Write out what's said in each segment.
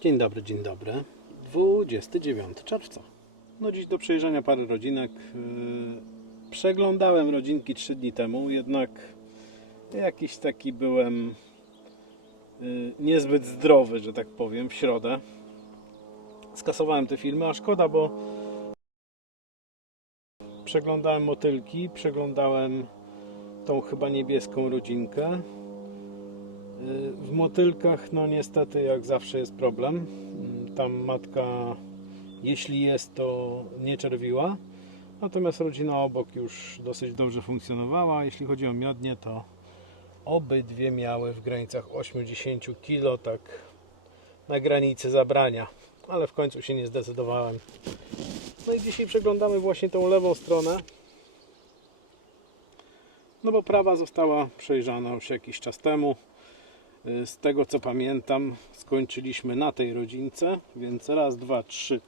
Dzień dobry, dzień dobry. 29 czerwca. No dziś do przejrzenia parę rodzinek. Przeglądałem rodzinki 3 dni temu, jednak jakiś taki byłem niezbyt zdrowy, że tak powiem, w środę. Skasowałem te filmy, a szkoda, bo przeglądałem motylki, przeglądałem tą chyba niebieską rodzinkę. W motylkach, no niestety, jak zawsze jest problem. Tam matka, jeśli jest, to nie czerwiła. Natomiast rodzina obok już dosyć dobrze funkcjonowała. Jeśli chodzi o miodnie, to obydwie miały w granicach 80 kg, tak na granicy zabrania. Ale w końcu się nie zdecydowałem. No i dzisiaj przeglądamy właśnie tą lewą stronę. No bo prawa została przejrzana już jakiś czas temu. Z tego co pamiętam, skończyliśmy na tej rodzince, więc raz, dwa, trzy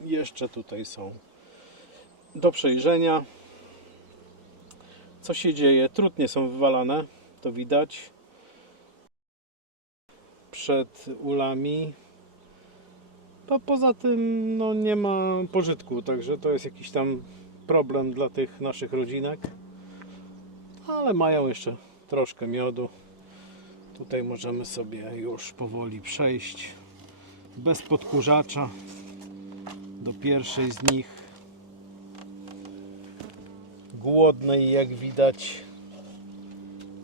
jeszcze tutaj są do przejrzenia. Co się dzieje? Trutnie są wywalane, to widać przed ulami. To poza tym no, nie ma pożytku, także to jest jakiś tam problem dla tych naszych rodzinek, ale mają jeszcze troszkę miodu. Tutaj możemy sobie już powoli przejść bez podkurzacza do pierwszej z nich, głodnej, jak widać,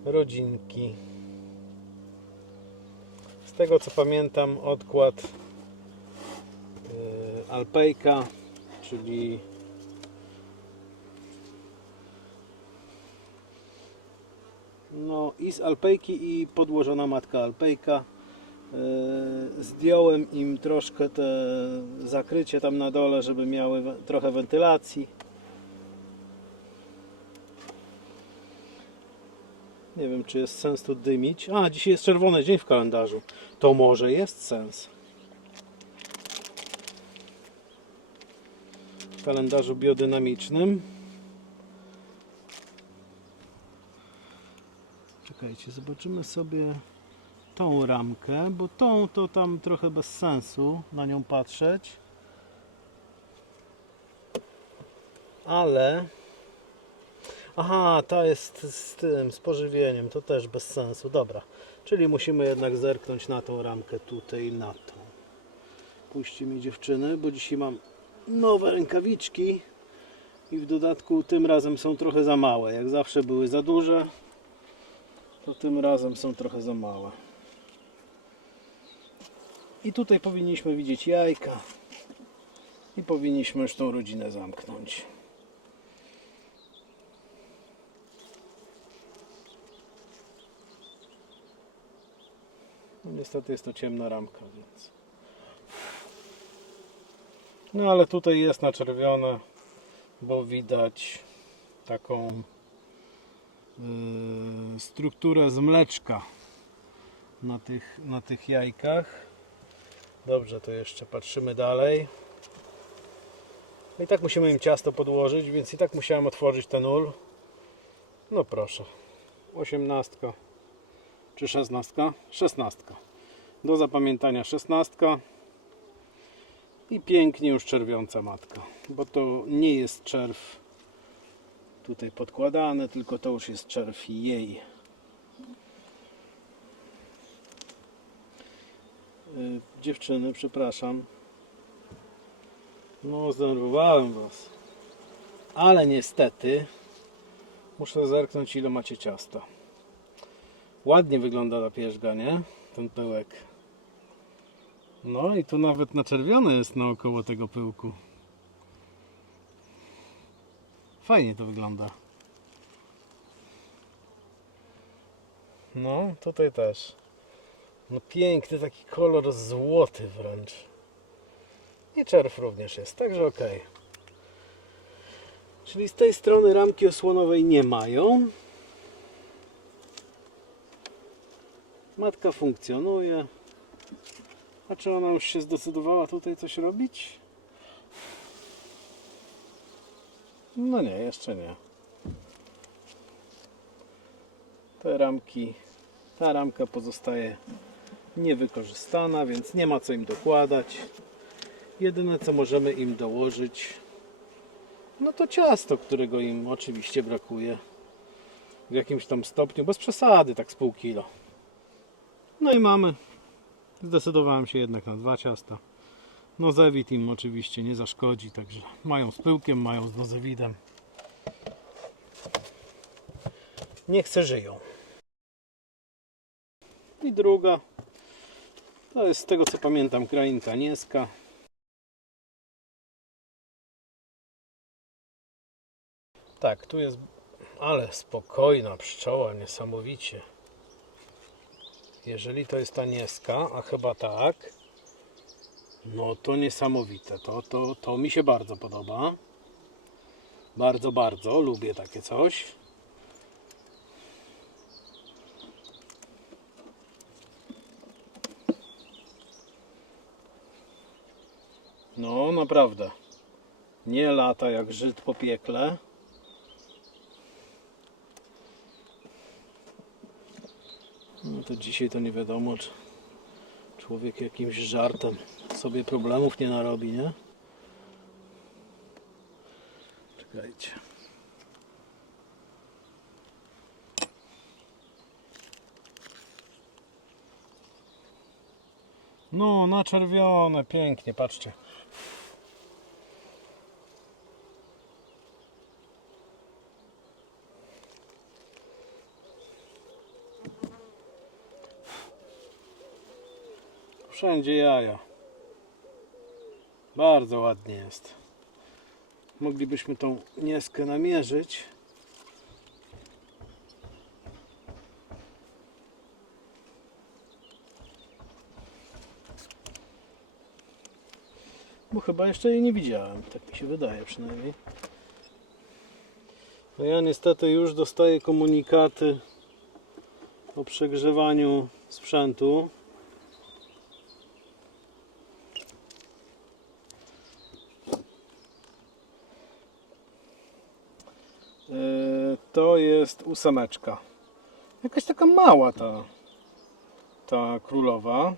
rodzinki. Z tego co pamiętam, odkład alpejka, czyli no i z alpejki i podłożona matka alpejka. Zdjąłem im troszkę te zakrycie tam na dole, żeby miały trochę wentylacji. Nie wiem, czy jest sens tu dymić. A, dzisiaj jest czerwony dzień w kalendarzu. To może jest sens. W kalendarzu biodynamicznym. Czekajcie, zobaczymy sobie tą ramkę, bo tą to tam trochę bez sensu na nią patrzeć. Ale... Aha, ta jest z tym, z pożywieniem, to też bez sensu. Dobra, czyli musimy jednak zerknąć na tą ramkę tutaj, na tą. Puśćcie mi dziewczyny, bo dzisiaj mam nowe rękawiczki i w dodatku tym razem są trochę za małe. Jak zawsze były za duże, to tym razem są trochę za małe. I tutaj powinniśmy widzieć jajka i powinniśmy już tą rodzinę zamknąć. No, niestety jest to ciemna ramka, więc... No ale tutaj jest na czerwone, bo widać taką strukturę z mleczka na tych jajkach. Dobrze, to jeszcze patrzymy dalej. No i tak musimy im ciasto podłożyć, więc i tak musiałem otworzyć ten ul. No proszę, 18 czy 16? 16. Do zapamiętania 16. I pięknie już czerwiąca matka, bo to nie jest czerw tutaj podkładany, tylko to już jest czerw jej. Dziewczyny, przepraszam. No, zdenerwowałem was. Ale niestety muszę zerknąć, ile macie ciasta. Ładnie wygląda ta pierzga, nie? Ten pyłek. No i tu nawet naczerwione jest naokoło tego pyłku. Fajnie to wygląda. No, tutaj też. No piękny taki kolor złoty wręcz. I czerw również jest, także ok. Czyli z tej strony ramki osłonowej nie mają. Matka funkcjonuje. A czy ona już się zdecydowała tutaj coś robić? No nie, jeszcze nie. Te ramki, ta ramka pozostaje niewykorzystana, więc nie ma co im dokładać. Jedyne co możemy im dołożyć, no to ciasto, którego im oczywiście brakuje w jakimś tam stopniu, bez przesady, tak z pół kilo. No i mamy, zdecydowałem się jednak na 2 ciasta. Nozewid im oczywiście nie zaszkodzi, także mają z pyłkiem, mają z nozewidem. Niech se żyją. I druga, to jest z tego co pamiętam krainka nieska. Tak, tu jest, ale spokojna pszczoła, niesamowicie. Jeżeli to jest ta nieska, a chyba tak, no to niesamowite. To mi się bardzo podoba. Bardzo, bardzo lubię takie coś. No naprawdę. Nie lata jak Żyd po piekle. No to dzisiaj to nie wiadomo, czy człowiek jakimś żartem sobie problemów nie narobi, nie? Czekajcie. No, na czerwione, pięknie, patrzcie. Wszędzie jaja. Bardzo ładnie jest. Moglibyśmy tą nieskę namierzyć. Bo chyba jeszcze jej nie widziałem, tak mi się wydaje przynajmniej. No ja niestety już dostaję komunikaty o przegrzewaniu sprzętu. To jest 8. Jakaś taka mała ta królowa.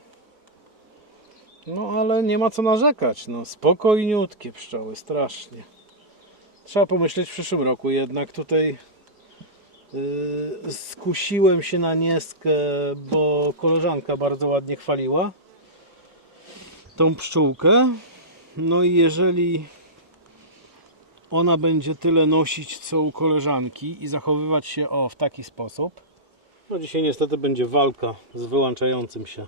No ale nie ma co narzekać. No, spokojniutkie pszczoły, strasznie. Trzeba pomyśleć w przyszłym roku. Jednak tutaj skusiłem się na nieskę, bo koleżanka bardzo ładnie chwaliła tą pszczółkę. No i jeżeli ona będzie tyle nosić co u koleżanki i zachowywać się w taki sposób, no dzisiaj niestety będzie walka z wyłączającym się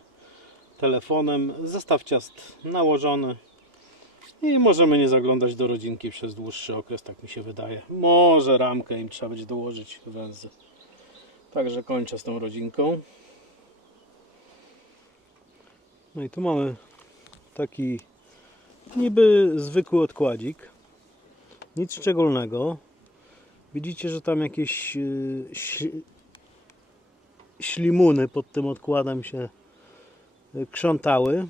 telefonem. Zestaw ciast nałożony i możemy nie zaglądać do rodzinki przez dłuższy okres, tak mi się wydaje. Może ramkę im trzeba będzie dołożyć, węzy. Także kończę z tą rodzinką. No i tu mamy taki niby zwykły odkładzik. Nic szczególnego. Widzicie, że tam jakieś ślimuny pod tym odkładem się krzątały.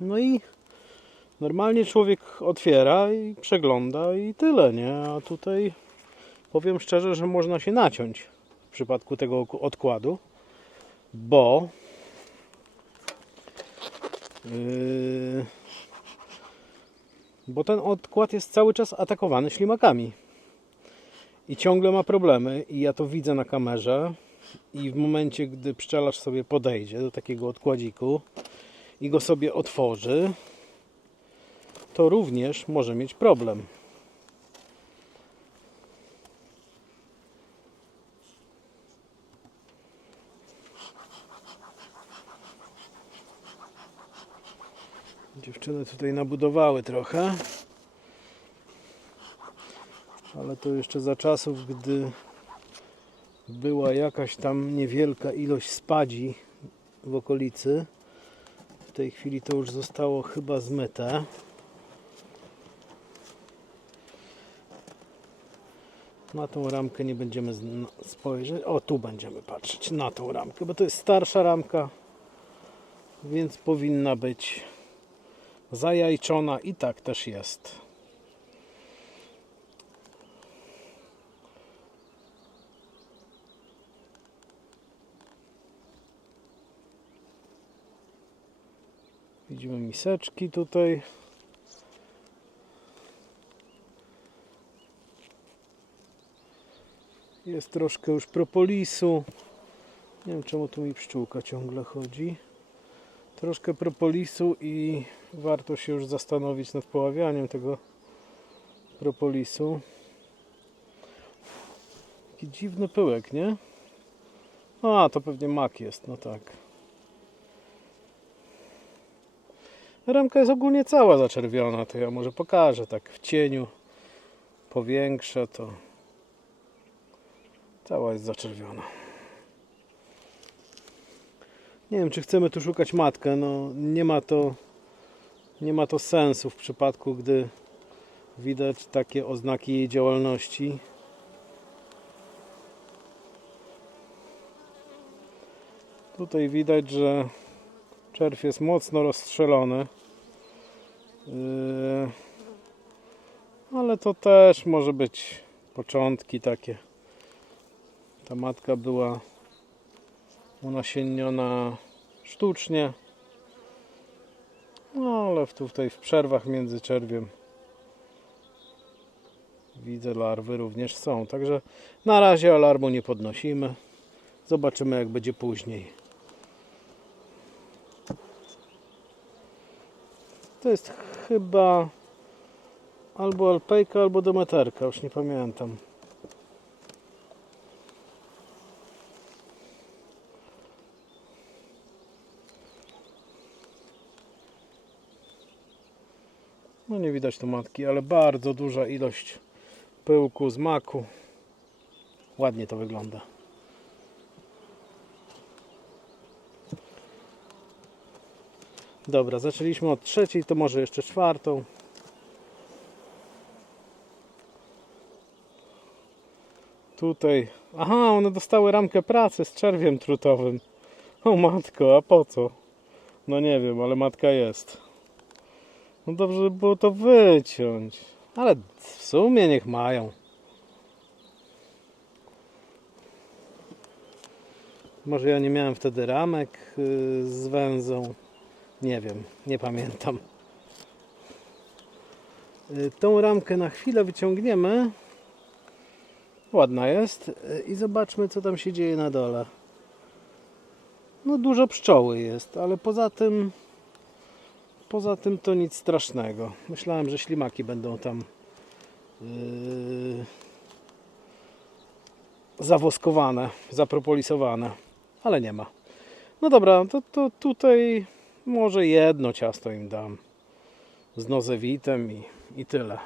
No i normalnie człowiek otwiera i przegląda i tyle, nie? A tutaj powiem szczerze, że można się naciąć w przypadku tego odkładu, bo ten odkład jest cały czas atakowany ślimakami i ciągle ma problemy i ja to widzę na kamerze i w momencie, gdy pszczelarz sobie podejdzie do takiego odkładziku i go sobie otworzy, to również może mieć problem. Dziewczyny tutaj nabudowały trochę, ale to jeszcze za czasów, gdy była jakaś tam niewielka ilość spadzi w okolicy. W tej chwili to już zostało chyba zmyte. Na tą ramkę nie będziemy spojrzeć. O, tu będziemy patrzeć na tą ramkę, bo to jest starsza ramka, więc powinna być zajajczona i tak też jest. Widzimy miseczki tutaj. Jest troszkę już propolisu. Nie wiem, czemu tu mi pszczółka ciągle chodzi. Troszkę propolisu i warto się już zastanowić nad poławianiem tego propolisu. Taki dziwny pyłek, nie? A, to pewnie mak jest, no tak. Ramka jest ogólnie cała zaczerwiona, to ja może pokażę tak w cieniu. Powiększę to. Cała jest zaczerwiona. Nie wiem, czy chcemy tu szukać matkę. No, nie ma to sensu w przypadku, gdy widać takie oznaki jej działalności. Tutaj widać, że czerw jest mocno rozstrzelony. Ale to też może być początki takie. Ta matka była unasienniona sztucznie. No ale tutaj w przerwach między czerwiem widzę, larwy również są. Także na razie alarmu nie podnosimy. Zobaczymy, jak będzie później. To jest chyba albo alpejka, albo demeterka, już nie pamiętam. No nie widać tu matki, ale bardzo duża ilość pyłku z maku. Ładnie to wygląda. Dobra, zaczęliśmy od trzeciej, to może jeszcze czwartą. Tutaj, aha, one dostały ramkę pracy z czerwiem trutowym. O matko, a po co? No nie wiem, ale matka jest. No dobrze by było to wyciąć. Ale w sumie niech mają. Może ja nie miałem wtedy ramek z węzą. Nie wiem, nie pamiętam. Tą ramkę na chwilę wyciągniemy. Ładna jest. I zobaczmy, co tam się dzieje na dole. No dużo pszczoły jest, ale poza tym to nic strasznego. Myślałem, że ślimaki będą tam zawoskowane, zapropolisowane, ale nie ma. No dobra, to tutaj może jedno ciasto im dam z nozewitem i tyle.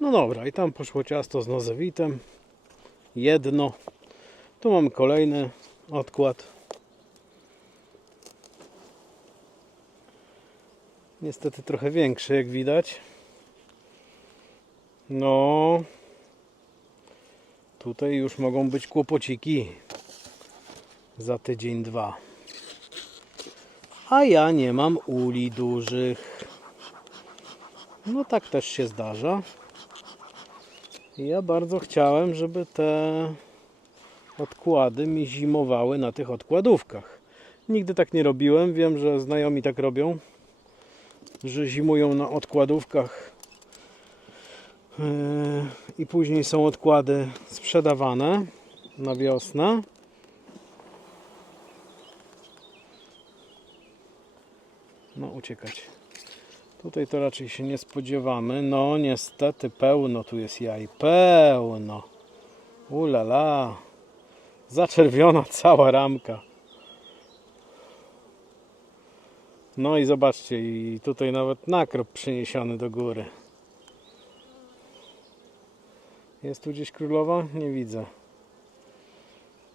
No dobra, i tam poszło ciasto z nozewitem. Jedno. Tu mamy kolejny odkład. Niestety trochę większy, jak widać. No, tutaj już mogą być kłopociki za tydzień, dwa. A ja nie mam uli dużych. No tak też się zdarza. Ja bardzo chciałem, żeby te odkłady mi zimowały na tych odkładówkach. Nigdy tak nie robiłem. Wiem, że znajomi tak robią, że zimują na odkładówkach i później są odkłady sprzedawane na wiosnę. No uciekać. Tutaj to raczej się nie spodziewamy. No niestety pełno tu jest jaj. Pełno. Ulala. Zaczerwiona cała ramka. No i zobaczcie, i tutaj nawet nakrop przyniesiony do góry. Jest tu gdzieś królowa? Nie widzę.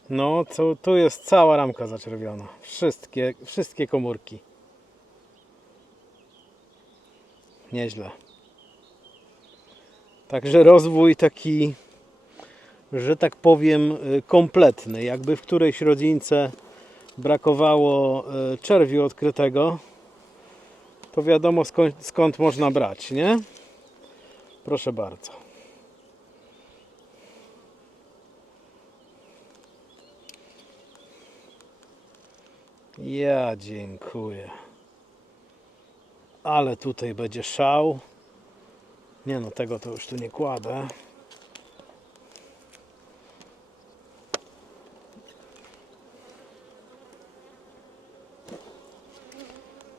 No, tu jest cała ramka zaczerwiona. Wszystkie komórki. Nieźle. Także rozwój taki, że tak powiem, kompletny. Jakby w którejś rodzince brakowało czerwiu odkrytego, to wiadomo skąd można brać, nie? Proszę bardzo. Ja dziękuję. Ale tutaj będzie szał. Nie no, tego to już tu nie kładę.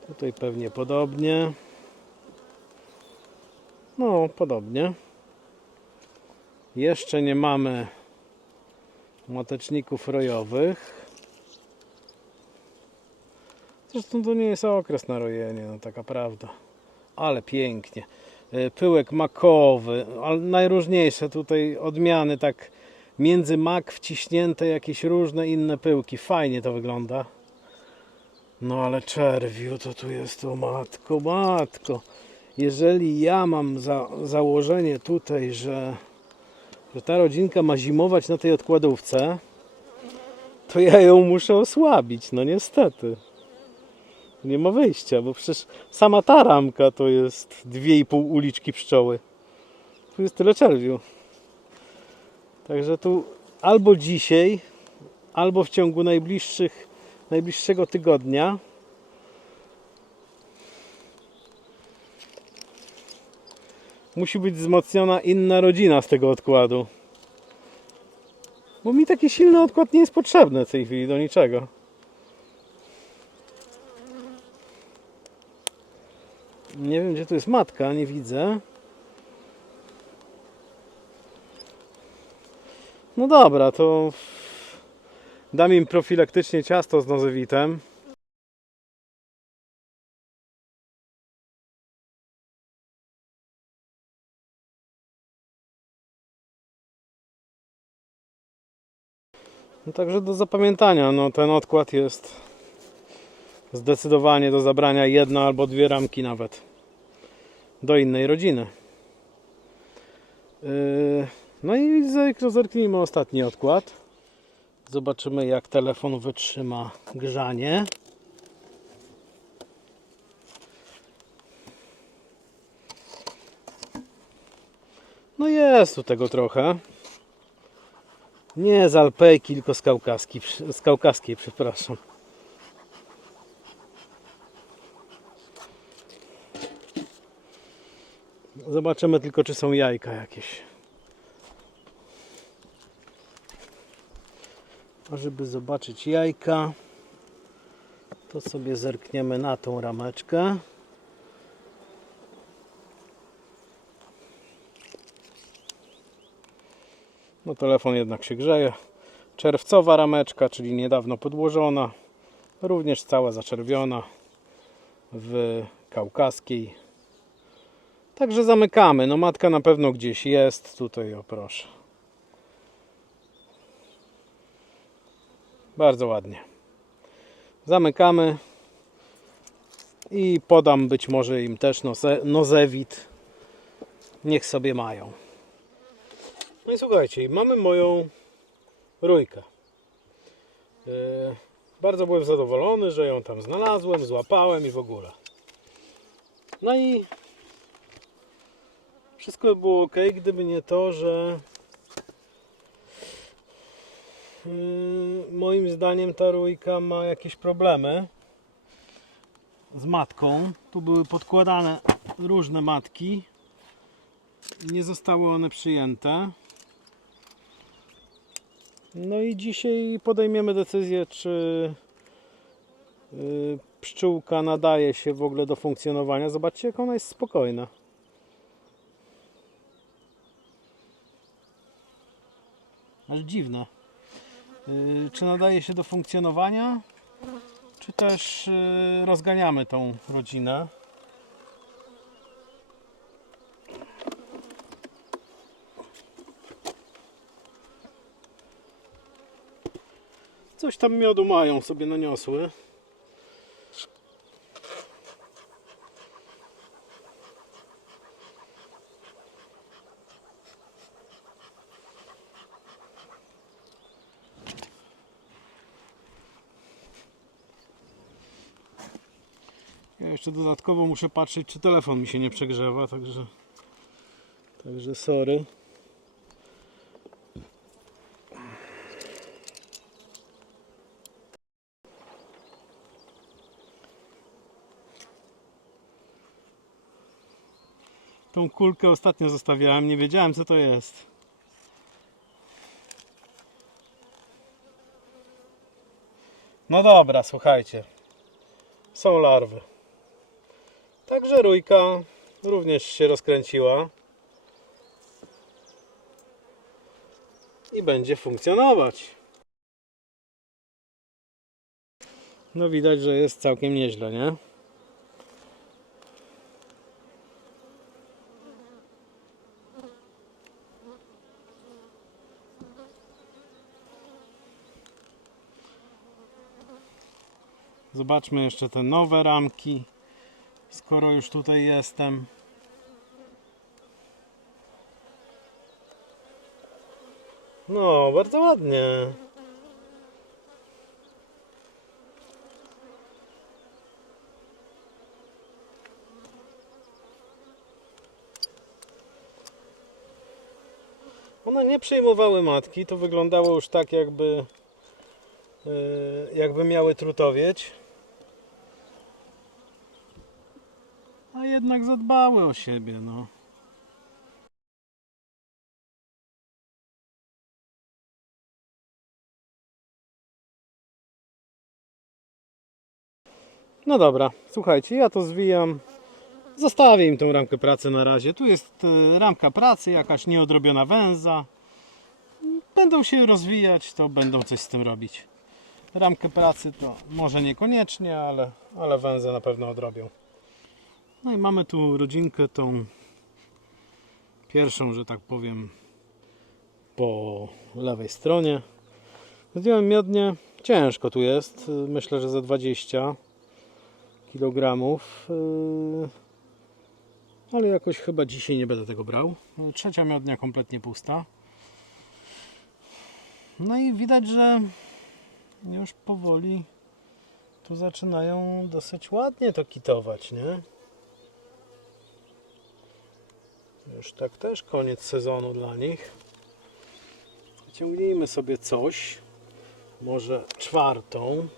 Tutaj pewnie podobnie. No, podobnie. Jeszcze nie mamy mateczników rojowych. Zresztą to nie jest okres na rojenie, no taka prawda. Ale pięknie. Pyłek makowy, ale najróżniejsze tutaj odmiany, tak między mak wciśnięte jakieś różne inne pyłki. Fajnie to wygląda. No ale czerwiu to tu jest, o matko, matko. Jeżeli ja mam założenie tutaj, że ta rodzinka ma zimować na tej odkładówce, to ja ją muszę osłabić, no niestety. Nie ma wyjścia, bo przecież sama ta ramka to jest 2,5 uliczki pszczoły. Tu jest tyle czerwiu. Także tu albo dzisiaj, albo w ciągu najbliższego tygodnia musi być wzmocniona inna rodzina z tego odkładu. Bo mi taki silny odkład nie jest potrzebny w tej chwili do niczego. Nie wiem, gdzie tu jest matka, nie widzę. No dobra, to dam im profilaktycznie ciasto z nozewitem. No także do zapamiętania, no ten odkład jest zdecydowanie do zabrania 1 albo 2 ramki nawet do innej rodziny. No i zerknijmy ostatni odkład. Zobaczymy, jak telefon wytrzyma grzanie. No jest tu tego trochę. Nie z alpejki, tylko z kaukaskiej, przepraszam. Zobaczymy tylko, czy są jajka jakieś. A żeby zobaczyć jajka, to sobie zerkniemy na tą rameczkę. No telefon jednak się grzeje. Czerwcowa rameczka, czyli niedawno podłożona. Również cała zaczerwiona w kaukaskiej. Także zamykamy. No matka na pewno gdzieś jest. Tutaj o proszę. Bardzo ładnie. Zamykamy. I podam być może im też nozewit. Niech sobie mają. No i słuchajcie, mamy moją rójkę. Bardzo byłem zadowolony, że ją tam znalazłem, złapałem i w ogóle. No i wszystko by było ok, gdyby nie to, że moim zdaniem ta rójka ma jakieś problemy z matką. Tu były podkładane różne matki. Nie zostały one przyjęte. No i dzisiaj podejmiemy decyzję, czy pszczółka nadaje się w ogóle do funkcjonowania. Zobaczcie, jak ona jest spokojna. Aż dziwne. Czy nadaje się do funkcjonowania, czy też rozganiamy tą rodzinę. Coś tam miodu mają, sobie naniosły. Ja jeszcze dodatkowo muszę patrzeć, czy telefon mi się nie przegrzewa, także sorry. Tą kulkę ostatnio zostawiałem, nie wiedziałem co to jest. No dobra, słuchajcie. Są larwy. Także rójka również się rozkręciła. I będzie funkcjonować. No widać, że jest całkiem nieźle, nie? Zobaczmy jeszcze te nowe ramki, skoro już tutaj jestem. No, bardzo ładnie. One nie przyjmowały matki, to wyglądało już tak jakby miały trutowieć. A jednak zadbały o siebie, no. No dobra, słuchajcie, ja to zwijam. Zostawię im tą ramkę pracy na razie. Tu jest ramka pracy, jakaś nieodrobiona węza. Będą się rozwijać, to będą coś z tym robić. Ramkę pracy to może niekoniecznie, ale węzę na pewno odrobią. No i mamy tu rodzinkę, tą pierwszą, że tak powiem, po lewej stronie. Zdjąłem miodnie. Ciężko tu jest. Myślę, że za 20 kg. Ale jakoś chyba dzisiaj nie będę tego brał. Trzecia miodnia kompletnie pusta. No i widać, że już powoli tu zaczynają dosyć ładnie to kitować, nie? Już tak też koniec sezonu dla nich. Wyciągnijmy sobie coś. Może czwartą.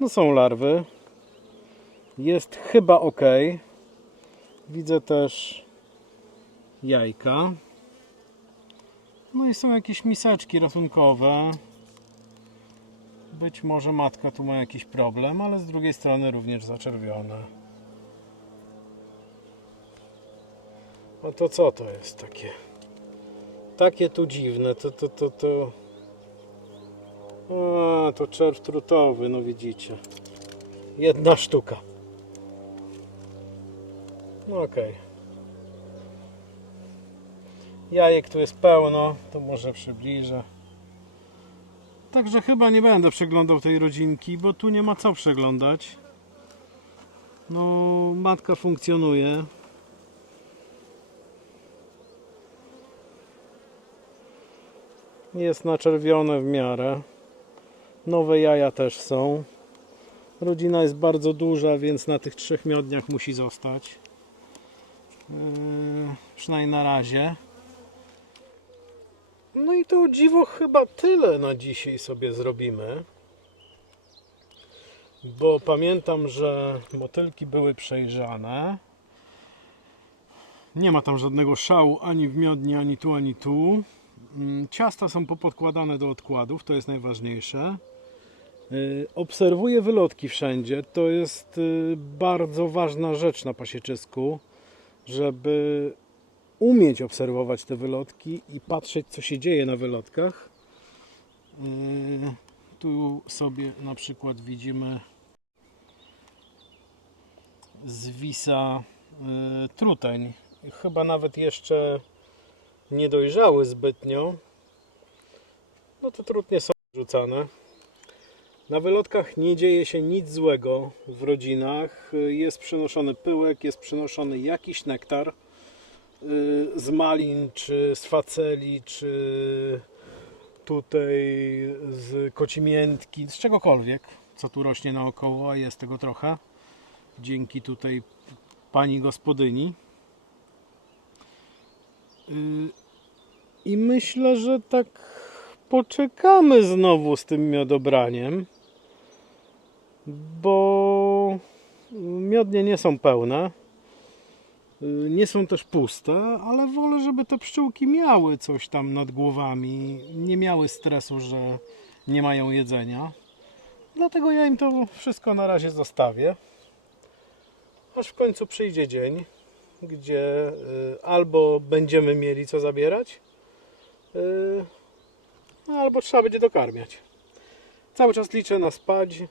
No są larwy. Jest chyba ok. Widzę też jajka. No i są jakieś miseczki ratunkowe. Być może matka tu ma jakiś problem, ale z drugiej strony również zaczerwione. No to co to jest takie? Takie tu dziwne. A, to czerw trutowy, no widzicie. Jedna sztuka. No okej. Jajek tu jest pełno, to może przybliżę. Także chyba nie będę przeglądał tej rodzinki, bo tu nie ma co przeglądać. No, matka funkcjonuje. Jest naczerwione w miarę. Nowe jaja też są. Rodzina jest bardzo duża, więc na tych 3 miodniach musi zostać. Przynajmniej na razie. No i to o dziwo chyba tyle na dzisiaj sobie zrobimy. Bo pamiętam, że motylki były przejrzane. Nie ma tam żadnego szału ani w miodni, ani tu, ani tu. Ciasta są popodkładane do odkładów, to jest najważniejsze. Obserwuję wylotki wszędzie. To jest bardzo ważna rzecz na pasieczysku, żeby umieć obserwować te wylotki i patrzeć, co się dzieje na wylotkach. Tu sobie na przykład widzimy zwisa truteń. Chyba nawet jeszcze nie dojrzały zbytnio. No to trutnie są rzucane. Na wylotkach nie dzieje się nic złego w rodzinach. Jest przynoszony pyłek, jest przynoszony jakiś nektar z malin, czy z faceli, czy tutaj z kocimiętki, z czegokolwiek, co tu rośnie naokoło, a jest tego trochę. Dzięki tutaj pani gospodyni. I myślę, że tak poczekamy znowu z tym miodobraniem, bo miodnie nie są pełne, nie są też puste, ale wolę, żeby te pszczółki miały coś tam nad głowami, nie miały stresu, że nie mają jedzenia. Dlatego ja im to wszystko na razie zostawię, aż w końcu przyjdzie dzień, gdzie albo będziemy mieli co zabierać, albo trzeba będzie dokarmiać. Cały czas liczę na spadź.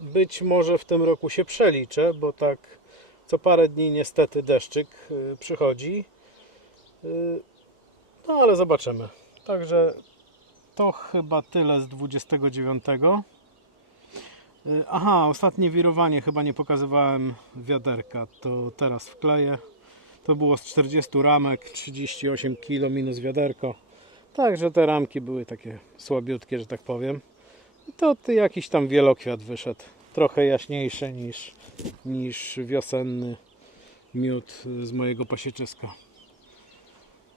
Być może w tym roku się przeliczę, bo tak co parę dni niestety deszczyk przychodzi. No ale zobaczymy. Także to chyba tyle z 29. Aha, ostatnie wirowanie chyba nie pokazywałem wiaderka. To teraz wkleję. To było z 40 ramek, 38 kg minus wiaderko. Także te ramki były takie słabiutkie, że tak powiem. I to jakiś tam wielokwiat wyszedł. Trochę jaśniejszy niż wiosenny miód z mojego pasieczyska.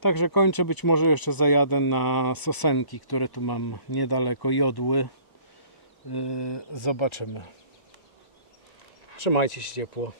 Także kończę, być może jeszcze zajadę na sosenki, które tu mam niedaleko, jodły. Zobaczymy. Trzymajcie się ciepło.